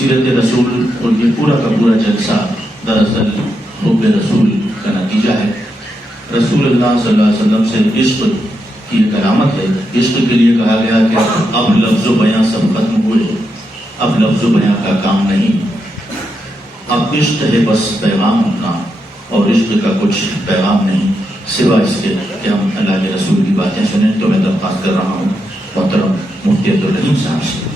سیرت رسول اور یہ پورا کا پورا جلسہ دراصل حب رسول کا نتیجہ ہے۔ رسول اللہ صلی اللہ علیہ وسلم سے عشق کی ایک علامت ہے۔ عشق کے لیے کہا گیا کہ اب لفظ و بیاں سب ختم ہوئے، اب لفظ و بیاں کا کام نہیں، اب عشق ہے بس پیغام اپنا، اور عشق کا کچھ پیغام نہیں سوا اس کے کہ ہم اللہ کے رسول کی باتیں سنیں۔ تو میں درخواست کر رہا ہوں محترم مفتی عبدالرحیم صاحب سے۔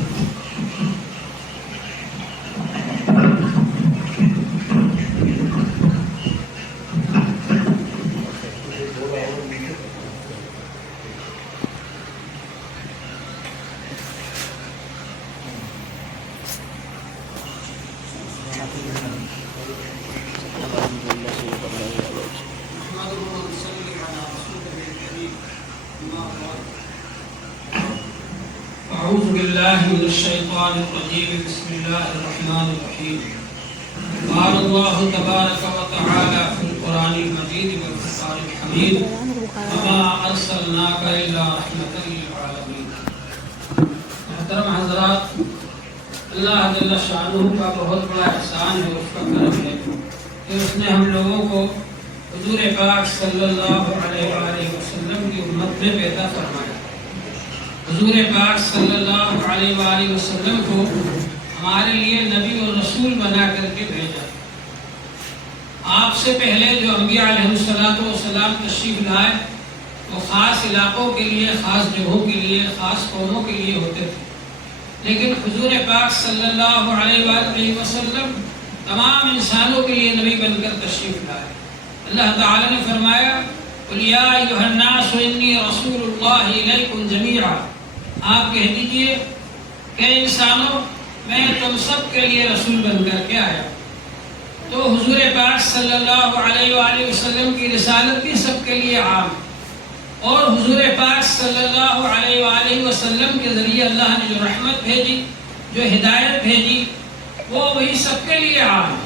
أعوذ بالله من الشيطان الرجيم بسم الله الرحمن الرحيم قال الله تبارك وتعالى في القرآن المجيد والفرقان الحميد وما أرسلناك إلا رحمة للعالمين۔ محترم حضرات، اللہ جل شانہ کا بہت بڑا احسان ہے، اس کا کرم ہے کہ اس نے ہم لوگوں کو حضور پاک صلی اللہ علیہ وآلہ وسلم کی امت میں پیدا فرمایا۔ حضور پاک صلی اللہ علیہ وآلہ وسلم کو ہمارے لیے نبی و رسول بنا کر کے بھیجا۔ آپ سے پہلے جو انبیاء علیہ السلام تشریف لائے وہ خاص علاقوں کے لیے، خاص جگہوں کے لیے، خاص قوموں کے لیے ہوتے تھے، لیکن حضور پاک صلی اللہ علیہ وآلہ وسلم تمام انسانوں کے لیے نبی بن کر تشریف لائے۔ اللہ تعالی نے فرمایا قُلْ يَا أَيُّهَا النَّاسُ إِنِّي رَسُولُ اللَّهِ إِلَيْكُمْ جَمِيعًا، آپ کہہ دیجئے کہ انسانوں میں تم سب کے لیے رسول بن کر کے آیا۔ تو حضور پاک صلی اللہ علیہ وآلہ وسلم کی رسالت بھی سب کے لیے عام، اور حضور پاک صلی اللہ علیہ وآلہ وسلم کے ذریعے اللہ نے جو رحمت بھیجی، جو ہدایت بھیجی، وہ وہی سب کے لیے عام ہے۔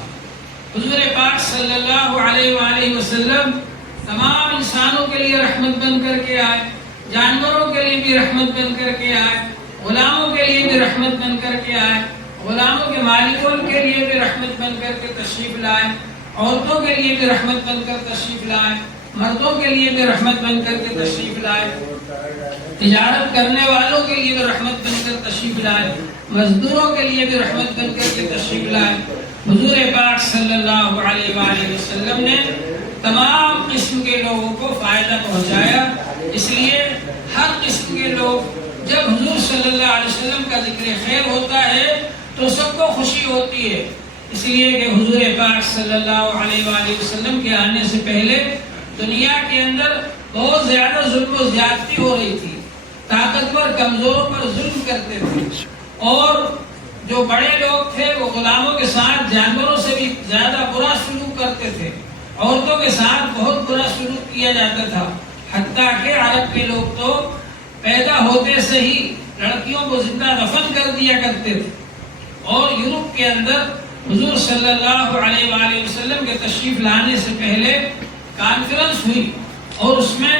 حضور پاک صلی اللہ علیہ وآلہ وسلم تمام انسانوں کے لیے رحمت بن کر کے آئے، جانوروں کے لیے بھی رحمت بن کر کے آئے، غلاموں کے لیے بھی رحمت بن کر کے آئے، غلاموں کے مالکوں کے لیے بھی رحمت بن کر کے تشریف لائے، عورتوں کے لیے بھی رحمت بن کر تشریف لائے، مردوں کے لیے بھی رحمت بن کر کے تشریف لائے، تجارت کرنے والوں کے لیے بھی رحمت بن کر تشریف لائے، مزدوروں کے لیے بھی رحمت بن کر کے تشریف لائے۔ حضور پاک صلی اللہ علیہ وآلہ وسلم نے تمام قسم کے لوگوں کو فائدہ پہنچایا، اس لیے ہر قسم کے لوگ جب حضور صلی اللہ علیہ وسلم کا ذکر خیر ہوتا ہے تو سب کو خوشی ہوتی ہے، اس لیے کہ حضور پاک صلی اللہ علیہ وآلہ وسلم کے آنے سے پہلے دنیا کے اندر بہت زیادہ ظلم و زیادتی ہو رہی تھی، طاقتور کمزوروں پر ظلم کرتے تھے، اور جو بڑے لوگ تھے وہ غلاموں کے ساتھ جانوروں سے بھی زیادہ برا سلوک کرتے تھے، عورتوں کے ساتھ بہت برا سلوک کیا جاتا تھا، حتیٰ کہ عرب کے لوگ تو پیدا ہوتے سے ہی لڑکیوں کو زندہ دفن کر دیا کرتے تھے۔ اور یورپ کے اندر حضور صلی اللہ علیہ وآلہ وسلم کے تشریف لانے سے پہلے کانفرنس ہوئی، اور اس میں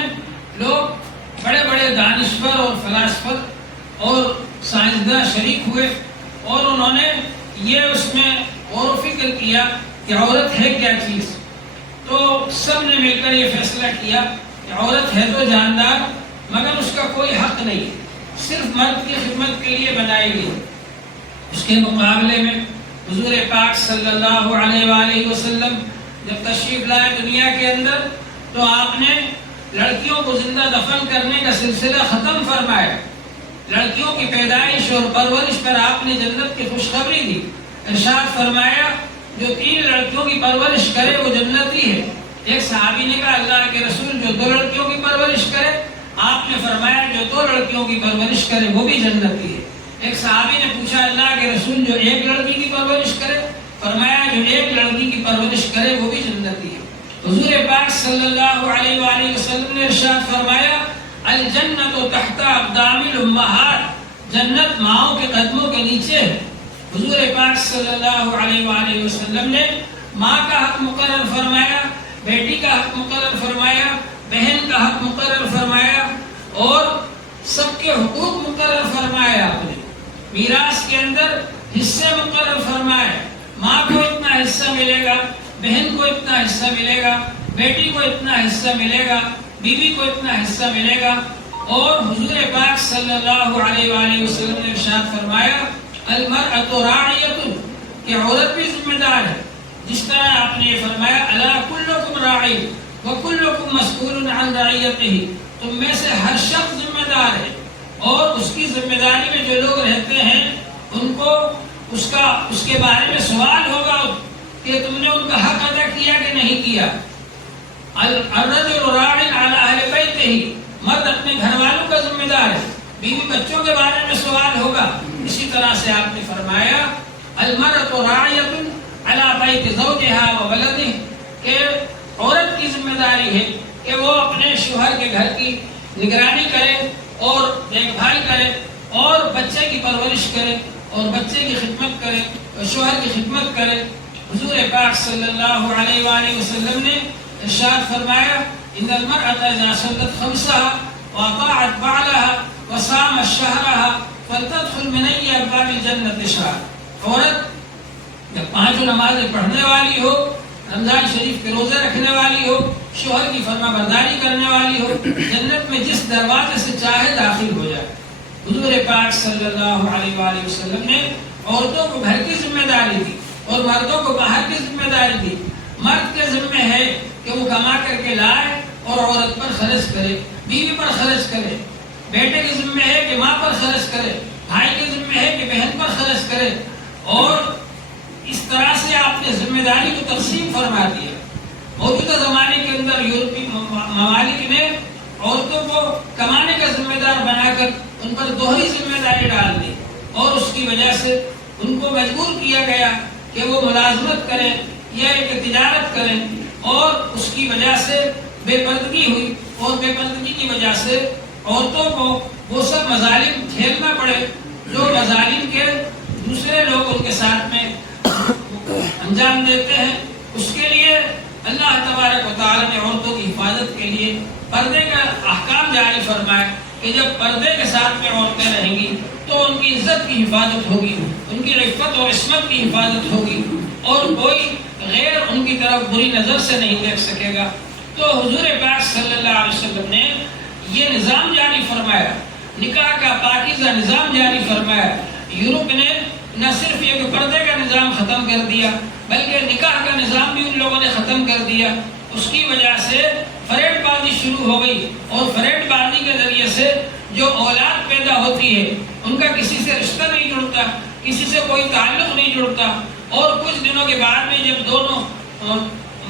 لوگ بڑے بڑے دانشور اور فلاسفر اور سائنسداں شریک ہوئے، اور انہوں نے یہ اس میں غور و فکر کیا کہ عورت ہے کیا چیز۔ تو سب نے مل کر یہ فیصلہ کیا کہ عورت ہے تو جاندار، مگر اس کا کوئی حق نہیں، صرف مرد کی خدمت کے لیے بنائی گئی۔ اس کے مقابلے میں حضور پاک صلی اللہ علیہ وآلہ وسلم جب تشریف لائے دنیا کے اندر تو آپ نے لڑکیوں کو زندہ دفن کرنے کا سلسلہ ختم فرمایا، لڑکیوں کی پیدائش اور پرورش پر آپ نے جنت کی خوشخبری دی۔ ارشاد فرمایا جو 3 لڑکیوں کی پرورش کرے وہ جنتی ہے۔ ایک صحابی نے کہا اللہ کے رسول جو 2 لڑکیوں کی پرورش کرے؟ آپ نے فرمایا جو 2 لڑکیوں کی پرورش کرے وہ بھی جنتی ہے۔ ایک صحابی نے پوچھا اللہ کے رسول جو 1 لڑکی کی پرورش کرے؟ فرمایا جو 1 لڑکی کی پرورش کرے وہ بھی جنتی ہے۔ حضور پاک صلی اللہ علیہ وآلہ وسلم نے ارشاد فرمایا الجنت تحت اقدام الامہات، جنت ماؤں کے قدموں کے نیچے ہے۔ حضور پاک صلی اللہ علیہ وآلہ وسلم نے ماں کا حق مقرر فرمایا، بیٹی کا حق مقرر فرمایا، بہن کا حق مقرر فرمایا، اور سب کے حقوق مقرر فرمایا۔ آپ نے میراث کے اندر حصے مقرر فرمایا۔ ملے گا، بہن کو اتنا حصہ ملے گا، بیٹی کو اتنا حصہ ملے گا، بیوی کو اتنا حصہ ملے گا۔ اور حضور پاک صلی اللہ علیہ وآلہ وسلم نے ارشاد فرمایا المرأۃ راعیۃ، کہ عورت بھی ذمہ دار ہے۔ جس طرح آپ نے یہ فرمایا الا کلکم راعی وکلکم مسئول عن رعیتہ، تم میں سے ہر شخص ذمہ دار ہے اور اس کی ذمہ داری میں جو لوگ رہتے ہیں ان کو اس کے بارے میں سوال ہوگا کہ تم نے ان کا حق ادا کیا کہ نہیں کیا۔ الرجل راع علی اہل بیتہ، مرد اپنے گھر والوں کا ذمہ دار ہے، بیوی بچوں کے بارے میں سوال ہوگا۔ اسی طرح سے آپ نے فرمایا المرأۃ راعیۃ علی بیت زوجها وولدہ، کہ عورت کی ذمہ داری ہے کہ وہ اپنے شوہر کے گھر کی نگرانی کرے اور دیکھ بھال کرے اور بچے کی پرورش کرے اور بچے کی خدمت کرے اور شوہر کی خدمت کرے۔ حضور پاک صلی اللہ علیہ وآلہ وسلم نے ارشاد فرمایا ان المرأة اذا صلت خمسها واطاعت بعلها وصامت شهرها فلتدخل من ای ابواب الجنة شاءت، عورت جب پانچوں نمازیں پڑھنے والی ہو، رمضان شریف کے روزے رکھنے والی ہو، شوہر کی فرما برداری کرنے والی ہو، جنت میں جس دروازے سے چاہے داخل ہو جائے۔ حضور پاک صلی اللہ علیہ وآلہ وسلم نے عورتوں کو گھر کی ذمہ داری دی اور مردوں کو باہر کی ذمہ داری دی۔ مرد کے ذمہ ہے کہ وہ کما کر کے لائے اور عورت پر خرچ کرے، بیوی پر خرچ کرے، بیٹے کی ذمہ ہے کہ ماں پر خرچ کرے، بھائی کی ذمہ ہے کہ بہن پر خرچ کرے، اور اس طرح سے آپ نے ذمہ داری کو تقسیم فرما دیا۔ موجودہ زمانے کے اندر یورپی ممالک نے عورتوں کو کمانے کا ذمہ دار بنا کر ان پر دوہری ذمہ داری ڈال دی اور اس کی وجہ سے ان کو مجبور کیا گیا کہ وہ ملازمت کریں یا ایک تجارت کریں، اور اس کی وجہ سے بے پردگی ہوئی اور بے پردگی کی وجہ سے عورتوں کو وہ سب مظالم جھیلنا پڑے جو مظالم کے دوسرے لوگ ان کے ساتھ میں انجام دیتے ہیں۔ اس کے لیے اللہ تبارک و تعالی نے عورتوں کی حفاظت کے لیے پردے کا احکام جاری فرمایا کہ جب پردے کے ساتھ میں عورتیں رہیں گی تو ان کی عزت کی حفاظت ہوگی، ان کی عفت و عصمت کی حفاظت ہوگی اور کوئی غیر ان کی طرف بری نظر سے نہیں دیکھ سکے گا۔ تو حضور پاک صلی اللہ علیہ وسلم نے یہ نظام جاری فرمایا، نکاح کا پاکیزہ نظام جاری فرمایا۔ یورپ نے نہ صرف یہ کہ پردے کا نظام ختم کر دیا بلکہ نکاح کا نظام بھی ان لوگوں نے ختم کر دیا۔ اس کی وجہ سے فریب بازی شروع ہو گئی اور فریب بازی کے ذریعے سے جو اولاد پیدا ہوتی ہے ان کا کسی سے رشتہ نہیں جڑتا، کسی سے کوئی تعلق نہیں جڑتا، اور کچھ دنوں کے بعد میں جب دونوں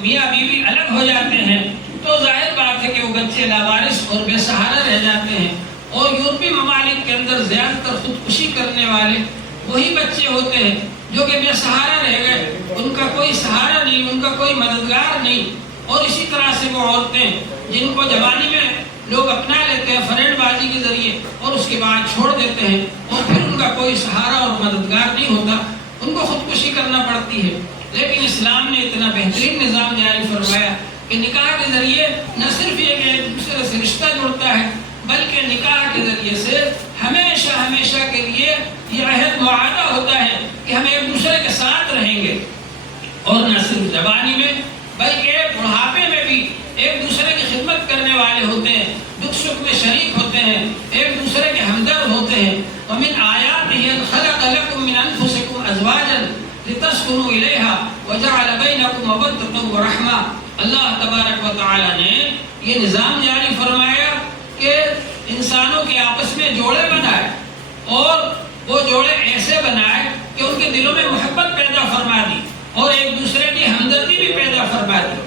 میاں بیوی الگ ہو جاتے ہیں تو ظاہر بات ہے کہ وہ بچے لاوارث اور بے سہارا رہ جاتے ہیں، اور یورپی ممالک کے اندر زیادہ تر خودکشی کرنے والے وہی بچے ہوتے ہیں جو کہ بے سہارا رہ گئے، ان کا کوئی سہارا نہیں، ان کا کوئی مددگار نہیں۔ اور اسی طرح سے وہ عورتیں جن کو جوانی میں لوگ اپنا لیتے ہیں فریب بازی کے ذریعے اور اس کے بعد چھوڑ دیتے ہیں اور پھر ان کا کوئی سہارا اور مددگار نہیں ہوتا، ان کو خودکشی کرنا پڑتی ہے۔ لیکن اسلام نے اتنا بہترین نظام جاری فرمایا کہ نکاح کے ذریعے نہ صرف یہ کہ ایک دوسرے سے رشتہ جڑتا ہے بلکہ نکاح کے ذریعے سے ہمیشہ ہمیشہ کے لیے یہ عہد معاہدہ ہوتا ہے کہ ہم ایک دوسرے کے ساتھ رہیں گے، اور نہ صرف جوانی میں بلکہ بڑھاپے میں بھی ایک دوسرے کی خدمت کرنے والے ہوتے ہیں، دکھ سکھ میں شریک ہوتے ہیں، ایک دوسرے کے ہمدرد ہوتے ہیں۔ وَمِنْ آيَاتِهِ أَنْ خَلَقَ لَكُم مِّنْ أَنفُسِكُمْ أَزْوَاجًا لِتَسْكُنُوا إِلَيْهَا وَجَعَلَ بَيْنَكُم مَّوَدَّةً وَرَحْمَةً۔ اللہ تبارک و تعالی نے یہ نظام جاری فرمایا کہ انسانوں کے آپس میں جوڑے بنائے، اور وہ جوڑے ایسے بنائے کہ ان کے دلوں میں محبت پیدا فرما دی اور ایک دوسرے کی ہمدردی بھی پیدا فرما دی۔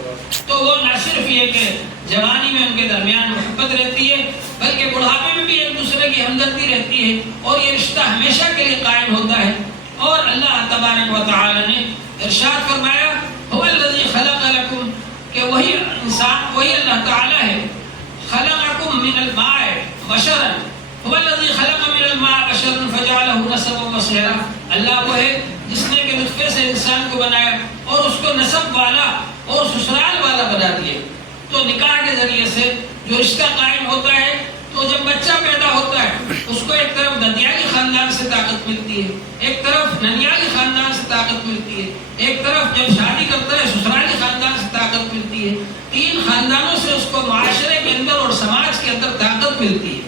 تو وہ نہ صرف یہ کہ جوانی میں ان کے درمیان محبت رہتی ہے بلکہ بڑھاپے میں بھی ایک دوسرے کی ہمدردی رہتی ہے، اور یہ رشتہ ہمیشہ کے لیے قائم ہوتا ہے۔ اور اللہ تبارک و تعالی نے ارشاد فرمایا هو الذی خلق لکم، کہ وہی انسان، وہی اللہ تعالی ہے، خلقکم من الماء بشرا، هو الذی خلق من الماء بشرا فجعله نسبا وصہرا۔ اللہ وہ ہے جس نے کہ نطفے سے انسان کو بنایا اور اس کو نسب والا اور سسرال والا بنا دیا۔ تو نکاح کے ذریعے سے جو رشتہ قائم ہوتا ہے تو تو جب بچہ پیدا ہوتا ہے اس کو ایک طرف ددیالی خاندان سے طاقت ملتی ہے، ایک طرف ننیالی خاندان سے طاقت ملتی ہے، ایک طرف جب شادی کرتا ہے سسرالی خاندان سے طاقت ملتی ہے، 3 خاندانوں سے اس کو معاشرے کے اندر اور سماج کے اندر طاقت ملتی ہے۔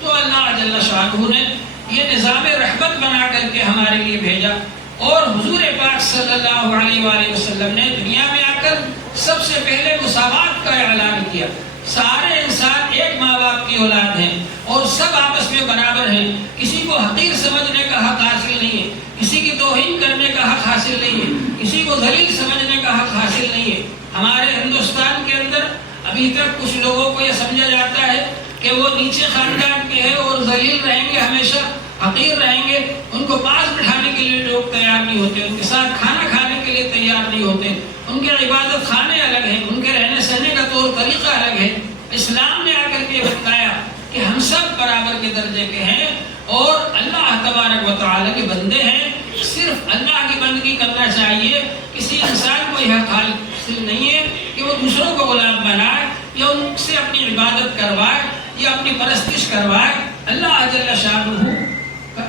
تو اللہ جل شانہ نے یہ نظام رحمت بنا کر کے ہمارے لیے بھیجا، اور حضور پاک صلی اللہ علیہ وآلہ وسلم نے دنیا میں آ کر سب سے پہلے مساوات کا اعلان کیا۔ سارے انسان ایک ماں باپ کی اولاد ہیں اور سب آپس میں برابر ہیں، کسی کو حقیر سمجھنے کا حق حاصل نہیں ہے، کسی کی توہین کرنے کا حق حاصل نہیں ہے، کسی کو ذلیل سمجھنے کا حق حاصل نہیں ہے۔ ہمارے ہندوستان کے اندر ابھی تک کچھ لوگوں کو یہ سمجھا جاتا ہے کہ وہ نیچے خاندان کے ہیں اور ذلیل رہیں گے، ہمیشہ حقیر رہیں گے، ان کو پاس بٹھانے کے لیے لوگ تیار نہیں ہوتے، ان کے ساتھ کھانا کھانے کے لیے تیار نہیں ہوتے، ان کے عبادت خانے الگ ہیں، ان کے رہنے سہنے کا طور طریقہ الگ ہے۔ اسلام نے آ کر کے بتایا کہ ہم سب برابر کے درجے کے ہیں اور اللہ تبارک و تعالی کے بندے ہیں، صرف اللہ کی بندگی کرنا چاہیے۔ کسی انسان کو یہ حق حاصل نہیں ہے کہ وہ دوسروں کو غلام بنائے یا ان سے اپنی عبادت کروائے یا اپنی پرستش کروائے۔ اللہ جل شانہ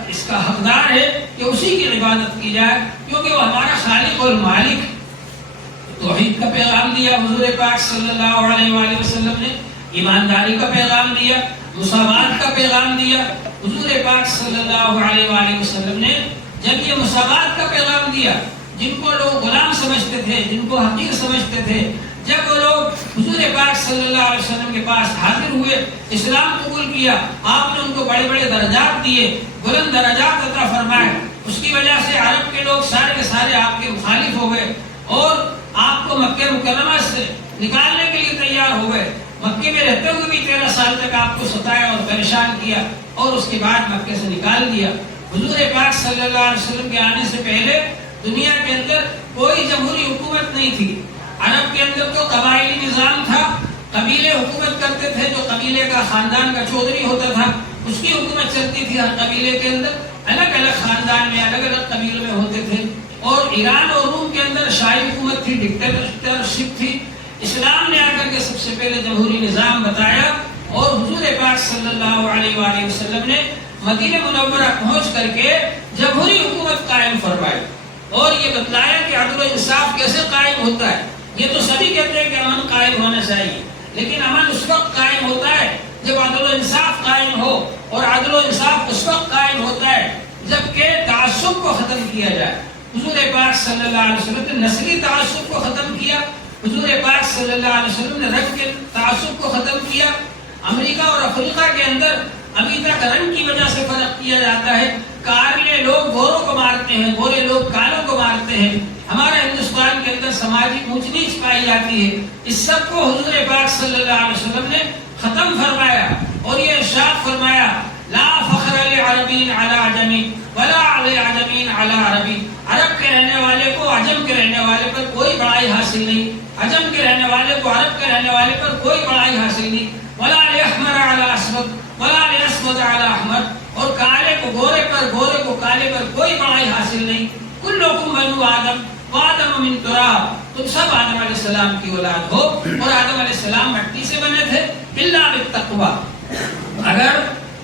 اس کا حقدار ہے کہ اسی کی عبادت کی جائے، کیونکہ وہ ہمارا خالق اور مالک۔ توحید کا پیغام دیا حضور پاک صلی اللہ علیہ وآلہ وسلم نے، ایمانداری کا پیغام دیا، مساوات کا پیغام دیا۔ حضور پاک صلی اللہ علیہ وآلہ وسلم نے جب یہ مساوات کا پیغام دیا، جن کو لوگ غلام سمجھتے تھے، جن کو حقیر سمجھتے تھے، جب وہ لوگ حضور پاک صلی اللہ علیہ وسلم کے پاس حاضر ہوئے، اسلام قبول کیا، آپ نے ان کو بڑے بڑے درجات دیے، بلند درجات عطا فرمائے۔ اس کی وجہ سے عرب کے لوگ سارے کے سارے آپ کے مخالف ہو گئے اور آپ کو مکہ مکرمہ سے نکالنے کے لیے تیار ہو گئے۔ مکے میں رہتے ہوئے بھی 13 سال تک آپ کو ستایا اور پریشان کیا، اور اس کے بعد مکے سے نکال دیا۔ حضور پاک صلی اللہ علیہ وسلم کے آنے سے پہلے دنیا کے اندر کوئی جمہوری حکومت نہیں تھی۔ عرب کے اندر تو قبائلی نظام تھا، قبیلے حکومت کرتے تھے، جو قبیلے کا خاندان کا چودھری ہوتا تھا اس کی حکومت چلتی تھی۔ ہر قبیلے کے اندر الگ الگ خاندان میں الگ الگ قبیلوں میں ہوتے تھے، اور ایران اور روم کے اندر شاہی حکومت تھی، ڈکٹیٹرشپ تھی۔ اسلام نے آ کر کے سب سے پہلے جمہوری نظام بتایا، اور حضور پاک صلی اللہ علیہ وآلہ وسلم نے مدینہ منورہ پہنچ کر کے جمہوری حکومت قائم فرمائی، اور یہ بتلایا کہ عدل و انصاف کیسے قائم ہوتا ہے۔ یہ تو سبھی کہتے ہیں کہ امن قائم ہونا چاہیے، لیکن امن اس وقت قائم ہوتا ہے جب عدل و انصاف قائم ہو، اور عدل و انصاف اس وقت قائم ہوتا ہے جبکہ تعصب کو ختم کیا جائے۔ حضور پاک صلی اللہ علیہ وسلم نے نسلی تعصب کو ختم کیا، حضور پاک صلی اللہ علیہ وسلم نے رنگ کے تعصب کو ختم کیا۔ امریکہ اور افریقہ کے اندر ابھی تک رنگ کی وجہ سے فرق کیا جاتا ہے، کالے لوگ گوروں کو مارتے ہیں، گورے لوگ کالوں کو مارتے ہیں۔ ہمارے ہندوستان کے اندر سماجی اونچ نیچ پائی جاتی ہے، اس سب کو حضور پاک صلی اللہ علیہ وسلم نے ختم فرمایا، اور یہ ارشاد فرمایا لا فخر لعربی علی عجمی ولا لعجمی علی عربی۔ عرب کے رہنے والے کو عجم کے رہنے والے پر کوئی بڑائی حاصل نہیں، عجم کے رہنے والے کو عرب کے رہنے والے پر کوئی بڑائی حاصل نہیں۔ ولا لاحمر علی اسود ولا لاسود علی احمر، اور کالے کو گورے پر، گورے کو کالے پر کوئی بڑائی حاصل نہیں۔ کلکم بنو آدم وآدم من تراب، تم سب آدم علیہ السلام کی اولاد ہو، اور آدم علیہ السلام مٹی سے بنے تھے۔ الا بالتقوی، اگر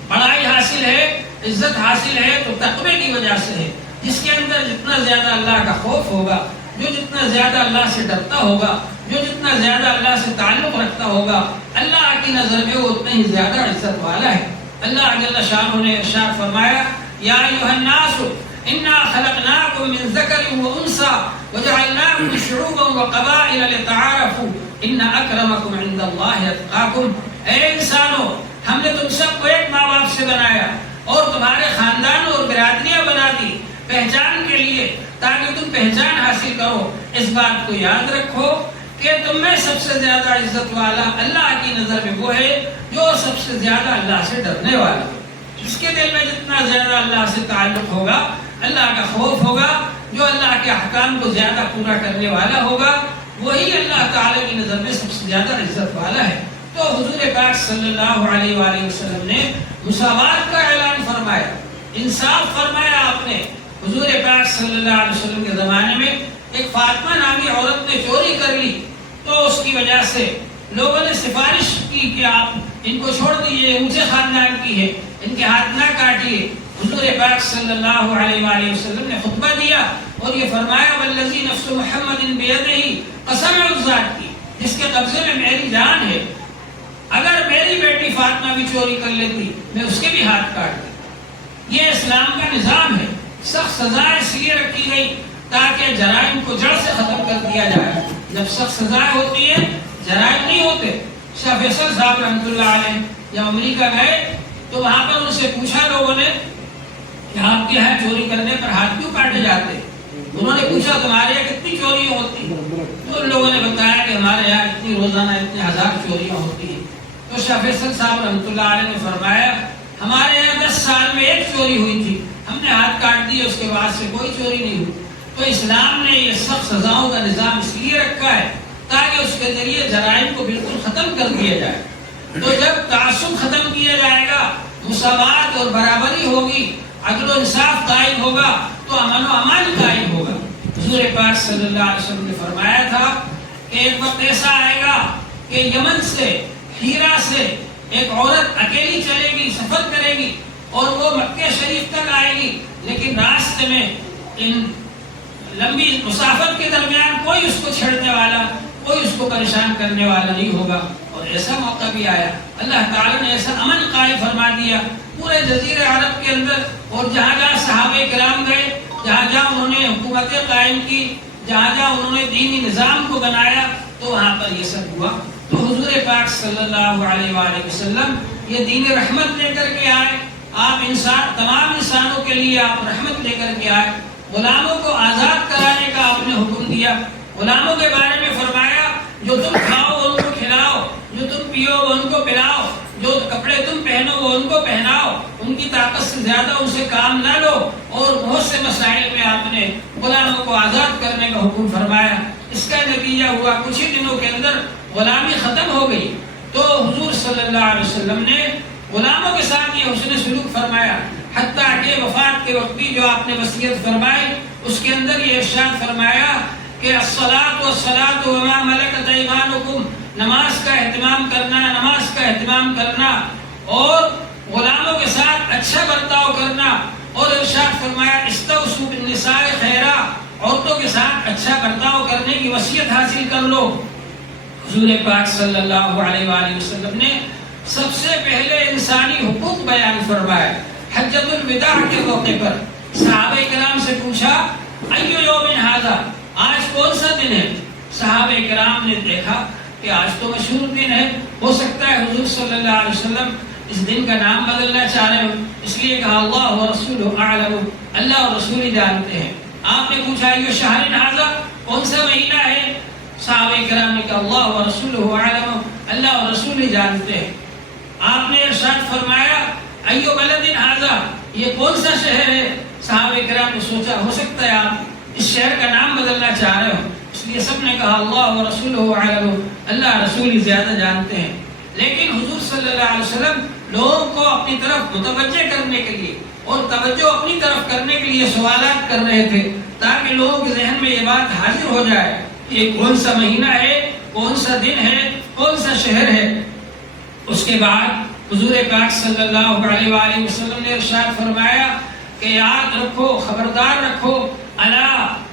بڑائی حاصل ہے، عزت حاصل ہے تو تقوی کی وجہ سے ہے۔ جس کے اندر جتنا زیادہ اللہ کا خوف ہوگا، جو جتنا زیادہ اللہ سے ڈرتا ہوگا، جو جتنا زیادہ اللہ سے تعلق رکھتا ہوگا، اللہ کی نظر میں وہ اتنا ہی زیادہ عزت والا ہے۔ اللہ جل شانہ نے ارشاد فرمایا یا ایھا الناس انا خلقناکم من ذکر و انثی وجعلناکم شعوبا وقبائل لتعارفوا ان اکرمکم عند اللہ اتقاکم۔ اے انسانوں، ہم نے تم سب کو ایک ماں باپ سے بنایا اور تمہارے خاندان اور برادریاں بنا دی پہچان کے لیے، تاکہ تم پہچان حاصل کرو۔ اس بات کو یاد رکھو کہ تم میں سب سے زیادہ عزت والا اللہ کی نظر میں وہ ہے جو سب سے زیادہ اللہ سے ڈرنے والا ہے۔ جس کے دل میں جتنا زیادہ اللہ سے تعلق ہوگا، اللہ کا خوف ہوگا، جو اللہ کے احکام کو زیادہ پورا کرنے والا ہوگا، وہی اللہ تعالی کی نظر میں سب سے زیادہ عزت والا ہے۔ تو حضور پاک صلی اللہ علیہ وآلہ وسلم نے مساوات کا اعلان فرمایا، انصاف فرمایا آپ نے۔ حضور پاک صلی اللہ علیہ وسلم کے زمانے میں ایک فاطمہ نامی عورت نے چوری کر لی، تو اس کی وجہ سے لوگوں نے سفارش کی کہ آپ ان کو چھوڑ دیجیے، اونچے خاندان کی ہے، ان کے ہاتھ نہ کاٹیے۔ حضور پاک صلی اللہ علیہ وآلہ وسلم نے خطبہ دیا اور یہ فرمایا والذی نفس محمد بیدہ، قسم ہے اس ذات کی جس کے قبضے میں میری جان ہے، اگر میری بیٹی فاطمہ بھی چوری کر لیتی میں اس کے بھی ہاتھ کاٹ دیتی۔ یہ اسلام کا نظام ہے۔ سخت سزائیں اس لیے رکھی گئی تاکہ جرائم کو جڑ سے ختم کر دیا جائے۔ جب سخت سزائیں ہوتی ہیں جرائم نہیں ہوتے۔ شاہ فیصل صاحب رحمۃ اللہ علیہ جب امریکہ گئے تو وہاں پر ان سے پوچھا لوگوں نے کہ آپ کے یہاں چوری کرنے پر ہاتھ کیوں کاٹے جاتے؟ انہوں نے پوچھا تمہارے یہاں کتنی چوریاں ہوتی؟ تو ان لوگوں نے بتایا کہ ہمارے یہاں اتنی روزانہ اتنے ہزار چوریاں ہوتی ہیں۔ تو شاہ فیصل صاحب رحمۃ اللہ علیہ نے فرمایا ہمارے یہاں 10 سال میں ایک چوری ہوئی تھی، ہم نے ہاتھ کاٹ دیے، اس کے بعد سے کوئی چوری نہیں ہوئی۔ تو اسلام نے یہ سخت سزاؤں کا نظام اس لیے رکھا ہے تاکہ اس کے ذریعے جرائم کو بالکل ختم کر دیا جائے۔ تو جب تعصب ختم کیا جائے گا، مساوات اور برابری ہوگی، عدل و انصاف قائم ہوگا، تو امن و امان قائم ہوگا۔ حضور پاک صلی اللہ علیہ وسلم نے فرمایا تھا کہ ایک وقت ایسا آئے گا کہ یمن سے، ہیرا سے ایک عورت اکیلی چلے گی، سفر کرے گی اور وہ مکہ شریف تک آئے گی، لیکن راستے میں ان لمبی مسافت کے درمیان کوئی اس کو چھیڑنے والا، کوئی اس کو پریشان کرنے والا نہیں ہوگا۔ اور ایسا موقع بھی آیا، اللہ تعالیٰ نے ایسا امن قائم فرما دیا پورے جزیرہ عرب کے اندر، اور جہاں جہاں صحابہ کرام گئے، جہاں جہاں انہوں نے حکومتیں قائم کی، جہاں جہاں انہوں نے دینی نظام کو بنایا، تو وہاں پر یہ سب ہوا۔ تو حضور پاک صلی اللہ علیہ وآلہ وسلم یہ دین رحمت لے کر کے آئے۔ آپ تمام انسانوں کے لیے آپ رحمت لے کر کے آئے۔ غلاموں کو آزاد کرانے کا آپ نے حکم دیا۔ غلاموں کے بارے میں فرمایا جو تم کھاؤ ان کو کھلاؤ، جو تم پیو ان کو پلاؤ، جو کپڑے تم پہنو وہ ان کو پہناؤ، ان کی طاقت سے زیادہ ان سے کام نہ لو، اور بہت سے مسائل میں آپ نے غلاموں کو آزاد کرنے کا حکم فرمایا۔ اس کا نتیجہ ہوا کچھ ہی دنوں کے اندر غلامی ختم ہو گئی۔ تو حضور صلی اللہ علیہ وسلم نے غلاموں کے ساتھ یہ حسن سلوک فرمایا، حتیٰ کہ وفات کے وقت بھی جو آپ نے وصیت فرمائی اس کے اندر یہ ارشاد فرمایا کہ الصلاۃ والصلاۃ وما ملکت ایمانکم، نماز کا اہتمام کرنا، نماز کا اہتمام کرنا اور غلاموں کے ساتھ اچھا برتاؤ کرنا، اور ارشاد فرمایا استوصوا بالنساء خیرا، عورتوں کے ساتھ اچھا برتاؤ کرنے کی وصیت حاصل کر لو۔ حضور پاک صلی اللہ علیہ وآلہ وسلم نے سب سے پہلے انسانی حقوق بیان فرمائے۔ حجۃ الوداع کے موقع پر صحابہ کرام سے پوچھا ایو یوم ھذا، آج کون سا دن ہے؟ صحابہ کرام نے دیکھا کہ آج تو مشہور دن ہے، ہو سکتا ہے حضور صلی اللہ علیہ وسلم اس دن کا نام بدلنا چاہ رہے ہو، اس لیے کہا اللہ ورسولہ اعلم، اللہ اور رسول ہی جانتے ہیں۔ آپ نے پوچھا ایو شہر ھذا، کون سا مہینہ ہے؟ صحابہ کرام نے کہا اللہ ورسولہ اعلم، اللہ اور رسول ہی جانتے ہیں۔ آپ نے ارشاد فرمایا ایو بلد ھذا، یہ کون سا شہر ہے؟ صحابہ کرام نے سوچا ہو سکتا ہے آپ اس شہر کا نام بدلنا چاہ رہے ہو، اس لیے سب نے کہا اللہ ورسولہ اعلم، اللہ رسول ہی زیادہ جانتے ہیں۔ لیکن حضور صلی اللہ علیہ وسلم لوگوں کو اپنی طرف متوجہ کرنے کے لیے اور توجہ اپنی طرف کرنے کے لیے سوالات کر رہے تھے تاکہ لوگوں کے ذہن میں یہ بات حاضر ہو جائے کہ یہ کون سا مہینہ ہے، کون سا دن ہے، کون سا شہر ہے۔ اس کے بعد حضور پاک صلی اللہ علیہ وآلہ وسلم نے ارشاد فرمایا کہ یاد رکھو، خبردار رکھو، الا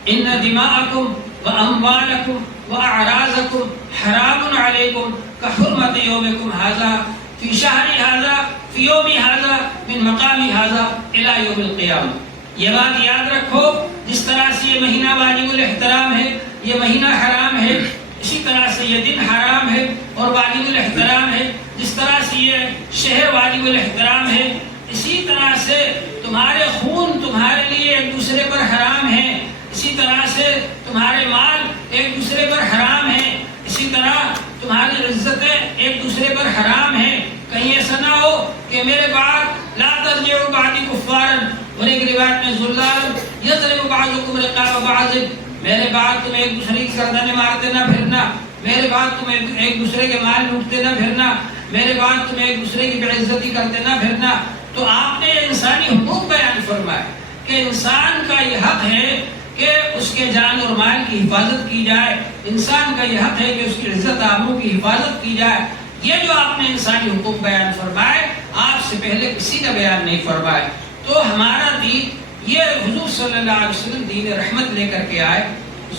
ان دماءکم واموالکم واعراضکم حرام علیکم کحرمت یومکم ھذا فی شہر ھذا فی یوم ھذا من مقام ھذا الی یوم القیامہ۔ یہ بات یاد رکھو، جس طرح سے یہ مہینہ واجب الاحترام ہے، یہ مہینہ حرام ہے، اسی طرح سے یہ دن حرام ہے اور واجب الاحترام ہے۔ جس طرح سے یہ شہر واجب الاحترام ہے، اسی طرح سے تمہارے خون تمہارے لیے ایک دوسرے پر حرام ہے، اسی طرح سے تمہارے مال ایک دوسرے پر حرام ہے، اسی طرح تمہاری عزتیں ایک دوسرے پر حرام ہیں۔ کہیں ایسا نہ ہو کہ میرے بعد لا ترجعوا بعدی کفارا، اور ایک روایت میں ذلال یضرب بعضکم رقاب بعض، میرے بعد تم ایک دوسرے کی گردنیں مارتے نہ پھرنا، میرے بعد تم ایک دوسرے کے مال لوٹتے نہ پھرنا، میرے بعد تم ایک دوسرے کی بے عزتی کرتے نہ پھرنا۔ تو آپ نے انسانی حقوق بیان فرمائے کہ انسان کا یہ حق ہے کہ اس کے جان اور مال کی حفاظت کی جائے، انسان کا یہ حق ہے کہ اس کی عزت آبرو کی حفاظت کی جائے۔ یہ جو آپ نے انسانی حقوق بیان فرمائے آپ سے پہلے کسی نے بیان نہیں فرمائے. تو ہمارا دین یہ حضور صلی اللہ علیہ وسلم دین رحمت لے کر کے آئے.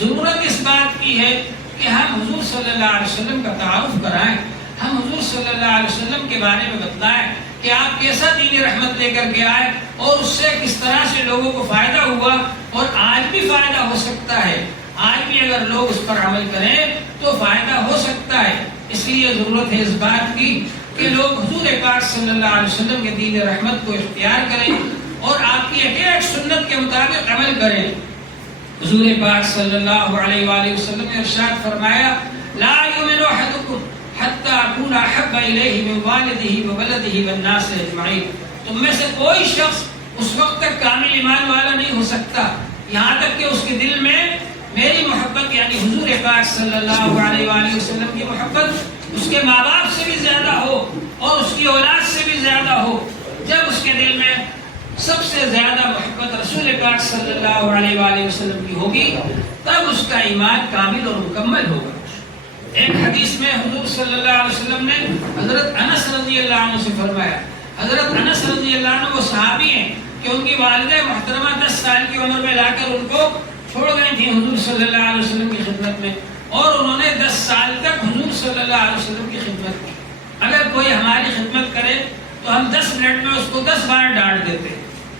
ضرورت اس بات کی ہے کہ ہم حضور صلی اللہ علیہ وسلم کا تعارف کرائیں, ہم حضور صلی اللہ علیہ وسلم کے بارے میں بتلائیں کہ آپ کیسا دین رحمت لے کر کے آئے اور اس سے کس طرح سے لوگوں کو فائدہ ہوا اور آج بھی فائدہ ہو سکتا ہے. آج بھی اگر لوگ اس پر عمل کریں تو فائدہ ہو سکتا ہے. اس لیے ضرورت ہے اس بات کی کہ لوگ حضور پاک صلی اللہ علیہ وسلم کے دین رحمت کو اختیار کریں اور آپ کی ایک سنت کے مطابق عمل کریں. حضور پاک صلی اللہ علیہ وآلہ وسلم نے ارشاد فرمایا لا یؤمن احدکم حتی اکون احب الیہ من والدہ وولدہ والناس اجمعین. تم میں سے کوئی شخص اس وقت تک کامل ایمان والا نہیں ہو سکتا یہاں تک کہ اس کے دل میں میری محبت یعنی حضور پاک صلی اللہ علیہ وآلہ وسلم کی محبت اس کے ماں باپ سے بھی زیادہ ہو اور اس کی اولاد سے بھی زیادہ ہو. جب اس کے دل میں سب سے زیادہ محبت رسول پاک صلی اللہ علیہ وآلہ وسلم کی ہوگی تب اس کا ایمان کامل اور مکمل ہوگا. ایک حدیث میں حضور صلی اللہ علیہ وسلم نے حضرت انس رضی اللہ عنہ سے فرمایا. حضرت انس رضی اللہ عنہ وہ صحابی ہیں کہ ان کی والدہ محترمہ 10 سال کی عمر میں لا کر ان کو چھوڑ گئی تھی حضور صلی اللہ علیہ وسلم کی خدمت میں اور انہوں نے 10 سال تک حضور صلی اللہ علیہ وسلم کی خدمت کی. اگر کوئی ہماری خدمت کرے تو ہم 10 منٹ میں اس کو 10 بار ڈانٹ دیتے.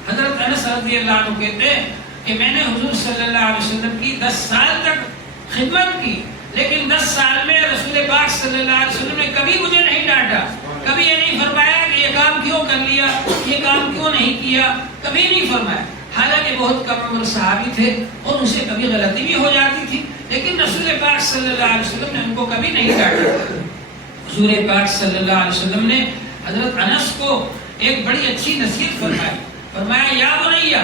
حضرت انس رضی اللہ عنہ کہتے ہیں کہ میں نے حضور صلی اللہ علیہ وسلم کی 10 سال تک خدمت کی لیکن 10 سال میں رسول پاک صلی اللہ علیہ وسلم نے کبھی مجھے نہیں ڈانٹا, کبھی یہ نہیں فرمایا کہ یہ کام کیوں کر لیا, یہ کام کیوں نہیں کیا, کبھی نہیں فرمایا. حالانکہ بہت کم عمر صحابی تھے اور ان سے کبھی غلطی بھی ہو جاتی تھی لیکن رسول پاک صلی اللہ علیہ وسلم نے ان کو کبھی نہیں ڈانٹا. حضور پاک صلی اللہ علیہ وسلم نے حضرت انس کو ایک بڑی اچھی نصیحت فرمائی. فرمایا یا بنی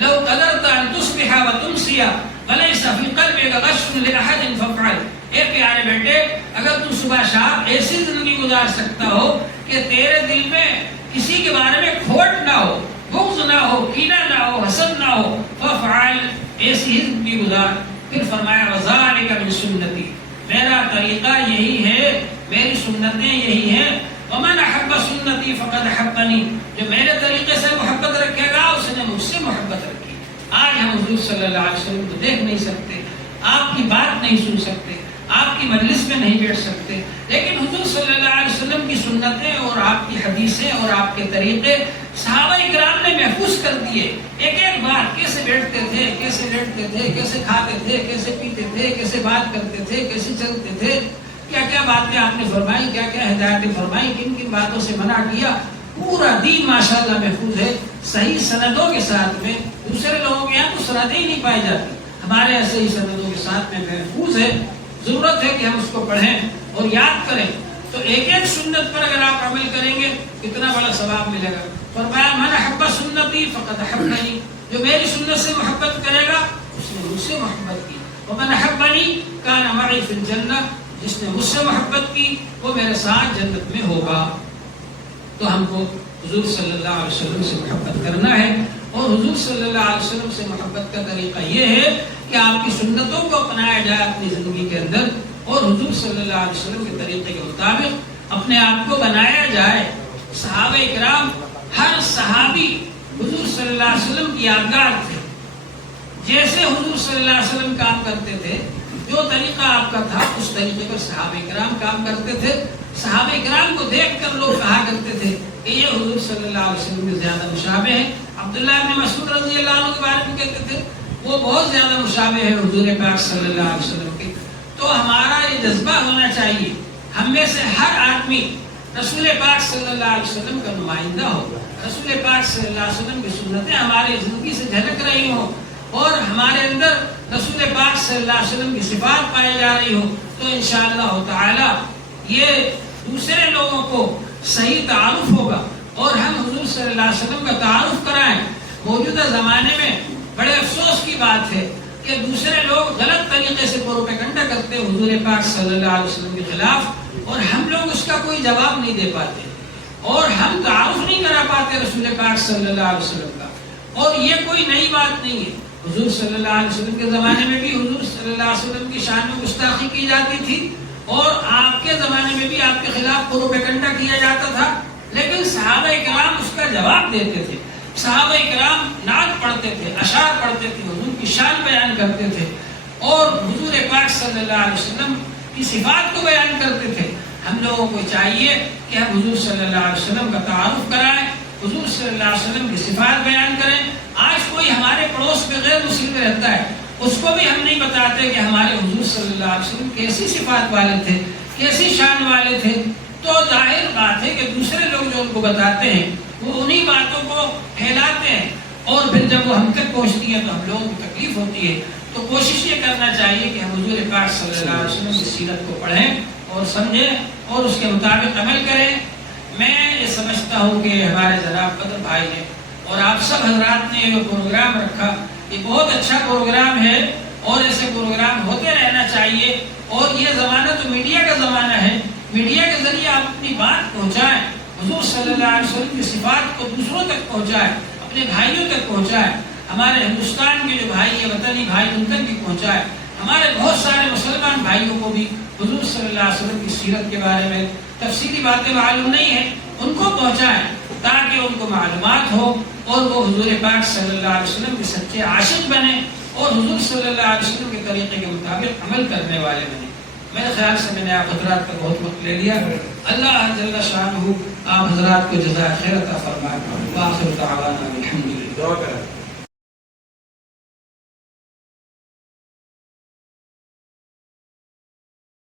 لو قدرت ان تصبح وتمسی وليس في قلبك غش لاحد فافعل. اے پیارے بیٹے اگر تو صبح شام ایسی زندگی گزار سکتا ہو کہ تیرے دل میں کسی کے بارے میں کھوٹ نہ ہو, بغض نہ ہو, کینہ نہ ہو, حسد نہ ہو, فافعل ایسی ہی زندگی گزار. پھر فرمایا وذالک من سنتی, میرا طریقہ یہی ہے, میری سنتیں یہی ہیں. ومن احب سنتی فقد احبنی, جو میرے طریقے سے محبت رکھے گا اس نے مجھ سے محبت رکھی. آج ہم حضور صلی اللہ علیہ وسلم کو دیکھ نہیں سکتے, آپ کی بات نہیں سن سکتے, آپ کی مجلس میں نہیں بیٹھ سکتے, لیکن حضور صلی اللہ علیہ وسلم کی سنتیں اور آپ کی حدیثیں اور آپ کے طریقے صحابہ اکرام نے محفوظ کر دیے. ایک ایک بات کیسے بیٹھتے تھے, کیسے لیٹتے تھے, کیسے کھاتے تھے, کیسے پیتے تھے, کیسے بات کرتے تھے, کیسے چلتے تھے, کیا کیا باتیں آپ نے فرمائی, کیا کیا ہدایتیں فرمائی, کن کن باتوں سے منع کیا. پورا دین ماشاءاللہ محفوظ ہے صحیح سندوں کے ساتھ میں. دوسرے لوگوں کے یہاں تو سندیں ہی نہیں پائی جاتی, ہمارے ایسے ہی سندوں کے ساتھ میں محفوظ ہے. ضرورت ہے کہ ہم اس کو پڑھیں اور یاد کریں. تو ایک ایک سنت پر اگر آپ عمل کریں گے کتنا بڑا ثواب ملے گا. فرمایا من احب سنتی فقد احبنی, جو میری سنت سے محبت کرے گا اس نے مجھ سے محبت کی. ومن احبنی کان معی فی الجنہ, جس نے مجھ سے محبت کی وہ میرے ساتھ جنت میں ہوگا. تو ہم کو حضور صلی اللہ علیہ وسلم سے محبت کرنا ہے اور حضور صلی اللہ علیہ وسلم سے محبت کا طریقہ یہ ہے کہ آپ کی سنتوں کو اپنایا جائے اپنی زندگی کے اندر اور حضور صلی اللہ علیہ وسلم کے طریقے کے مطابق اپنے آپ کو بنایا جائے. صحابہ اکرام ہر صحابی حضور صلی اللہ علیہ وسلم کی یادگار تھے. جیسے حضور صلی اللہ علیہ وسلم کام کرتے تھے, جو طریقہ آپ کا تھا اس طریقے پر صحابہ اکرام کام کرتے تھے. صحابہ اکرام کو دیکھ کر لوگ کہا کرتے تھے کہ یہ حضور صلی اللہ علیہ وسلم کے زیادہ مشابہ ہیں. عبداللہ ابن مسعود رضی اللہ عنہ کے بارے میں کہتے تھے وہ بہت زیادہ مشابہ ہے حضور پاک صلی اللہ علیہ وسلم کے. تو ہمارا یہ جذبہ ہونا چاہیے ہم میں سے ہر آدمی رسول پاک صلی اللہ علیہ وسلم کا نمائندہ ہو, رسول پاک صلی اللہ علیہ وسلم کی سنتیں ہماری زندگی سے جھلک رہی ہوں اور ہمارے اندر رسول پاک صلی اللہ علیہ وسلم کی صفات پائی جا رہی ہو. تو انشاءاللہ تعالی یہ دوسرے لوگوں کو صحیح تعارف ہوگا اور ہم حضور صلی اللہ علیہ وسلم کا تعارف کرائیں. موجودہ زمانے میں بڑے افسوس کی بات ہے کہ دوسرے لوگ غلط طریقے سے پروپیگنڈا کرتے ہیں حضور پاک صلی اللہ علیہ وسلم کے خلاف اور ہم لوگ اس کا کوئی جواب نہیں دے پاتے اور ہم تعارف نہیں کرا پاتے رسول پاک صلی اللہ علیہ وسلم کا. اور یہ کوئی نئی بات نہیں ہے, حضور صلی اللہ علیہ وسلم کے زمانے میں بھی حضور صلی اللہ علیہ وسلم کی شان میں گستاخی کی جاتی تھی اور آپ کے زمانے میں بھی آپ کے خلاف پروپیگنڈا کیا جاتا تھا، لیکن صحابہ کرام اس کا جواب دیتے تھے. صحابہ کرام نعت پڑھتے تھے، اشعار پڑھتے تھے، حضور کی شان بیان کرتے تھے اور حضور پاک صلی اللہ علیہ وسلم کی صفات کو بیان کرتے تھے. ہم لوگوں کو چاہیے کہ ہم حضور صلی اللہ علیہ وسلم کا تعارف کرائیں، حضور صلی اللہ علیہ وسلم کی صفات بیان کریں. آج کوئی ہمارے پڑوس میں غیر مسلم رہتا ہے، اس کو بھی ہم نہیں بتاتے کہ ہمارے حضور صلی اللہ علیہ وسلم کیسی صفات والے تھے، کیسی شان والے تھے. تو ظاہر بات ہے کہ دوسرے لوگ جو ان کو بتاتے ہیں وہ انہی باتوں کو پھیلاتے ہیں، اور پھر جب وہ ہم تک پہنچتی ہے تو ہم لوگوں کو تکلیف ہوتی ہے. تو کوشش یہ کرنا چاہیے کہ ہم حضور پاک صلی اللہ علیہ وسلم کی سیرت کو پڑھیں اور سمجھیں اور اس کے مطابق عمل کریں. میں یہ سمجھتا ہوں کہ ہمارے جناب بدر بھائی نے اور آپ سب حضرات نے یہ پروگرام رکھا، یہ بہت اچھا پروگرام ہے اور ایسے پروگرام ہوتے رہنا چاہیے. اور یہ زمانہ تو میڈیا کا زمانہ ہے، میڈیا کے ذریعے آپ اپنی بات پہنچائیں، حضور صلی اللہ علیہ وسلم کی صفات کو دوسروں تک پہنچائیں، اپنے بھائیوں تک پہنچائیں، ہمارے ہندوستان کے جو بھائی ہیں وطنی بھائی ان تک بھی پہنچائیں، ہمارے بہت سارے مسلمان بھائیوں کو بھی حضور صلی اللہ علیہ وسلم کی سیرت کے بارے میں تفصیلی باتیں معلوم نہیں ہیں، ان کو پہنچائیں تاکہ ان کو معلومات ہو اور وہ حضور پاک صلی اللہ علیہ وسلم کے سچے عاشق بنیں اور حضور صلی اللہ علیہ وسلم کے طریقے کے مطابق عمل کرنے والے بنیں. میرے خیال سے میں نے آپ حضرات کا بہت وقت لے لیا. اللہ جل شانہ آپ حضرات کو جزائے خیر عطا فرمائے.